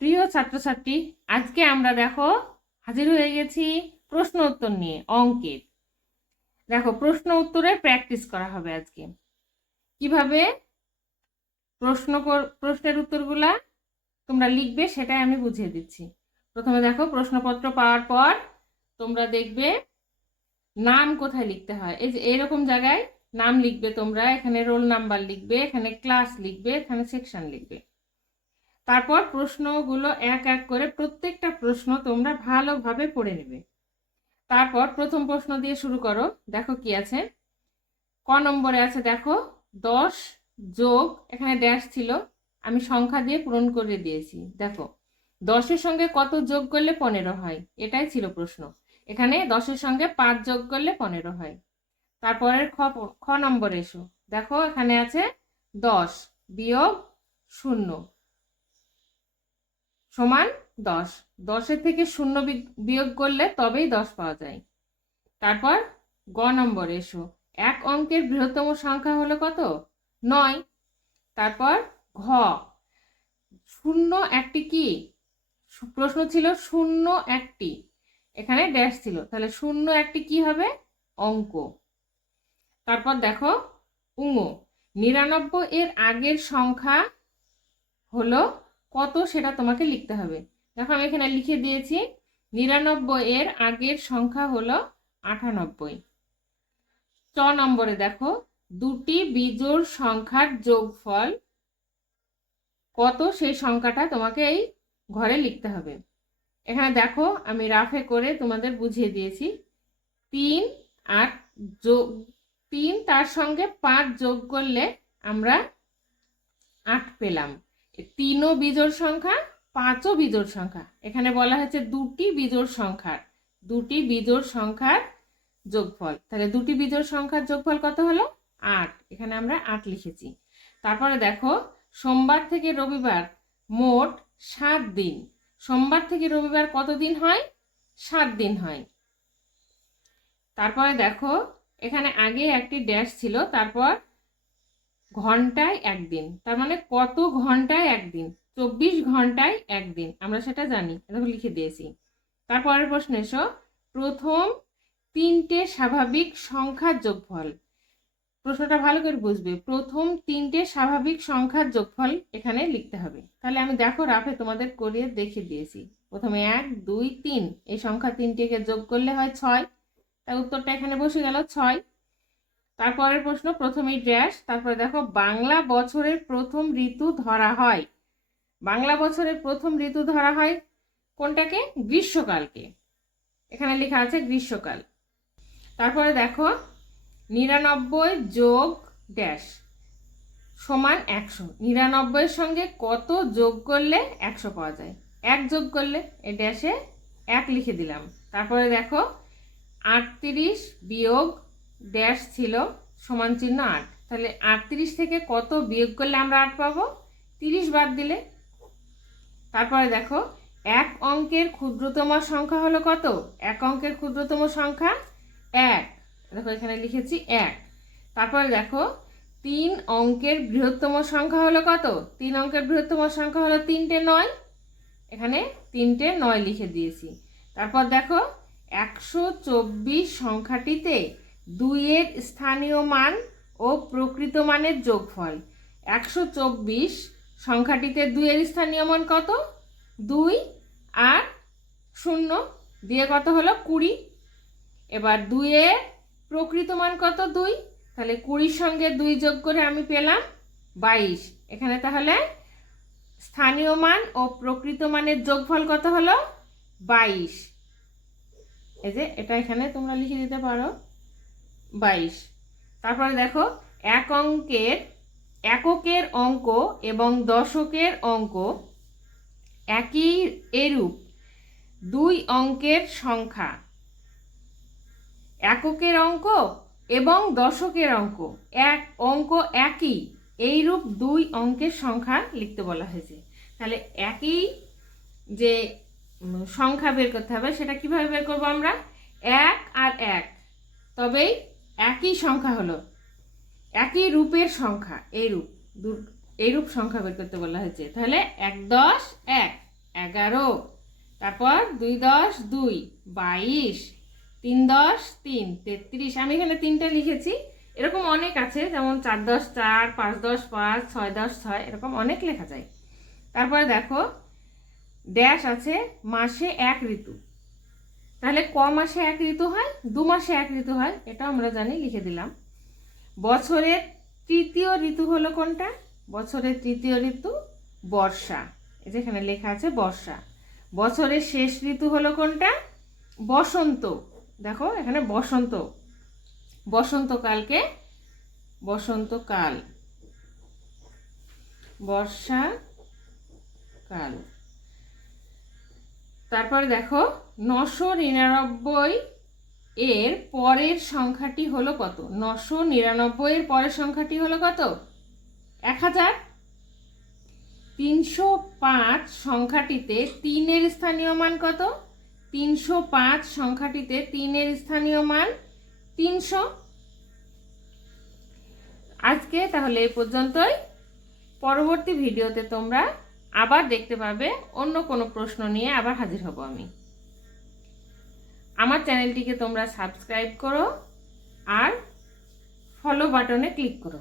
প্রিয় ছাত্রছাত্রী, আজকে আমরা দেখো হাজির হয়ে গেছি প্রশ্ন উত্তর নিয়ে অঙ্কের। দেখো প্রশ্ন উত্তরের প্র্যাকটিস করা হবে আজকে। কিভাবে প্রশ্নের উত্তরগুলা তোমরা লিখবে সেটাই আমি বুঝিয়ে দিচ্ছি। প্রথমে দেখো প্রশ্নপত্র পাওয়ার পর তোমরা দেখবে নাম কোথায় লিখতে হয়। এই যে এরকম জায়গায় নাম লিখবে তোমরা, এখানে রোল নাম্বার লিখবে, এখানে ক্লাস লিখবে, এখানে সেকশন লিখবে। তারপর প্রশ্নগুলো এক এক করে প্রত্যেকটা প্রশ্ন তোমরা ভালোভাবে পড়ে নেবে। তারপর প্রথম প্রশ্ন দিয়ে শুরু করো। দেখো কি আছে, ক নম্বরে আছে দেখো 10 যোগ, এখানে ড্যাশ ছিল, আমি সংখ্যা দিয়ে পূরণ করে দিয়েছি। দেখো 10-এর সঙ্গে কত যোগ করলে 15 হয়, এটাই ছিল প্রশ্ন। এখানে 10-এর সঙ্গে 5 যোগ করলে 15 হয়। তারপরের খ নম্বরে এসো, দেখো এখানে আছে 10 বিয়োগ 0 সমান 10। 10-এর থেকে 0 বিয়োগ করলে তবেই 10 পাওয়া যায়। তারপর গ নম্বরে এসো, এক অঙ্কের বৃহত্তম সংখ্যা হলো কত? 9। তারপর ঘ, 0 একটি কি? প্রশ্ন ছিল 0 একটি, এখানে ড্যাশ ছিল, তাহলে 0 একটি কি হবে? অঙ্ক। তারপর দেখো উঙ, 99 এর আগের সংখ্যা হলো কত সেটা তোমাকে লিখতে হবে। দেখো আমি এখানে লিখে দিয়েছি, 99 এর আগের সংখ্যা হলো 98। চ নম্বরে দেখো দুটি বিজোড় সংখ্যার যোগফল কত সেই সংখ্যাটা তোমাকে এই ঘরে লিখতে হবে। এখানে দেখো আমি রাফে করে তোমাদের বুঝিয়ে দিয়েছি। 3 আর 3 তার সঙ্গে 5 যোগ করলে আমরা 8 পেলাম। 3ও বিজোড় সংখ্যা, 5ও বিজোড় সংখ্যা। এখানে বলা হয়েছে দুটি বিজোড় সংখ্যার যোগফল। তাহলে দুটি বিজোড় সংখ্যার যোগফল কত হলো? 8। এখানে আমরা 8 লিখেছি। তারপরে দেখো সোমবার থেকে রবিবার মোট 7 দিন। সোমবার থেকে রবিবার কত দিন হয়? 7 দিন হয়। তারপরে দেখো এখানে আগে একটি ড্যাশ ছিল, তারপর ঘন্টায় একদিন, তার মানে কত ঘন্টায় একদিন? 24 ঘন্টায় একদিন, আমরা সেটা জানি, দেখো লিখে দিয়েছি। তারপরের প্রশ্ন এসো, প্রথম 3টে স্বাভাবিক সংখ্যার যোগফল। প্রশ্নটা ভালো করে বুঝবে, প্রথম 3টে স্বাভাবিক সংখ্যার যোগফল এখানে লিখতে হবে। তাহলে আমি দেখো রাফে তোমাদের করিয়ে দেখিয়ে দিয়েছি। প্রথমে 1 2 3, এই সংখ্যা 3টিকে যোগ করলে হয় 6, তাই উত্তরটা এখানে বসে গেল 6। তারপরের প্রশ্ন প্রথমেই ড্যাশ, তারপরে দেখো বাংলা বছরের প্রথম ঋতু ধরা হয়। বাংলা বছরের প্রথম ঋতু ধরা হয় কোনটাকে? গ্রীষ্মকালকে। এখানে লেখা আছে গ্রীষ্মকাল। তারপরে দেখো 99 যোগ ড্যাশ সমান 100। 99-এর সঙ্গে কত যোগ করলে 100 পাওয়া যায়? 1 যোগ করলে, এই ড্যাশে 1 লিখে দিলাম। তারপরে দেখো 38 বিয়োগ ড্যাশ ছিল সমান চিহ্ন 8। তাহলে 38 থেকে কত বিয়োগ করলে আমরা 8 পাবো? 30 বাদ দিলে। তারপরে দেখো এক অঙ্কের ক্ষুদ্রতম সংখ্যা হলো কত? এক অঙ্কের ক্ষুদ্রতম সংখ্যা 1, দেখো এখানে লিখেছি 1। তারপরে দেখো 3 অঙ্কের বৃহত্তম সংখ্যা হলো কত? 3 অঙ্কের বৃহত্তম সংখ্যা হলো 3টে 9, এখানে 3টে 9 লিখে দিয়েছি। তারপর দেখো 124 সংখ্যাটিতে 2 এর স্থানীয় মান ও প্রকৃত মানের যোগফল। 124 সংখ্যাটিতে 2 এর স্থানীয় মান কত? 2 আর 0 দিয়ে কত হলো? 20। এবার 2 এর প্রকৃত মান কত? 2। তাহলে 20-র সঙ্গে 2 যোগ করে আমি পেলাম 22। এখানে তাহলে স্থানীয় মান ও প্রকৃত মানের যোগফল কত হলো? 22। এই যে এটা এখানে তোমরা লিখে দিতে পারো 22। তারপরে দেখো এককের অঙ্ক এবং দশকের অঙ্ক একই এরূপ 2 অঙ্কের সংখ্যা। এককের অঙ্ক এবং দশকের অঙ্ক অঙ্ক একই এইরূপ 2 অঙ্কের সংখ্যা লিখতে বলা হয়েছে। তাহলে একই যে সংখ্যা বের করতে হবে, সেটা কিভাবে বের করবো আমরা? 1 আর 1, তবেই একই সংখ্যা হলো, একই রূপের সংখ্যা, এইরূপ সংখ্যা বের করতে বলা হয়েছে। তাহলে 1 10 1, 11, তারপর 2 10 2, 22, 3 10 3, 33। আমি এখানে 3টা লিখেছি, এরকম অনেক আছে, যেমন 4 10 4, 5 10 5, 6 10 6, এরকম অনেক লেখা যায়। তারপরে দেখো ড্যাশ আছে মাসে 1 ঋতু, তাহলে ক মাসে 1 ঋতু হয়? 2 মাসে 1 ঋতু হয়, এটা আমরা জানি, লিখে দিলাম। বছরের তৃতীয় ঋতু হলো কোনটা? বছরের তৃতীয় ঋতু বর্ষা, এই যেখানে লেখা আছে বর্ষা। বছরের শেষ ঋতু হলো কোনটা? বসন্ত, দেখো এখানে বসন্ত, বসন্তকালকে বসন্তকাল, বর্ষাকাল। তারপরে দেখো 999 এর পরের সংখ্যাটি হলো কত? 999 এর পরের সংখ্যাটি হলো কত? 1000। 305 সংখ্যাটিতে 3 এর স্থানীয় মান কত? 305 সংখ্যাটিতে 3 এর স্থানীয় মান 300। আজকে তাহলে এই পর্যন্তই। পরবর্তী ভিডিওতে তোমরা আবার দেখতে পাবে, অন্য কোনো প্রশ্ন নিয়ে আবার হাজির হব আমি। আমার চ্যানেলটিকে তোমরা সাবস্ক্রাইব করো আর ফলো বাটনে ক্লিক করো।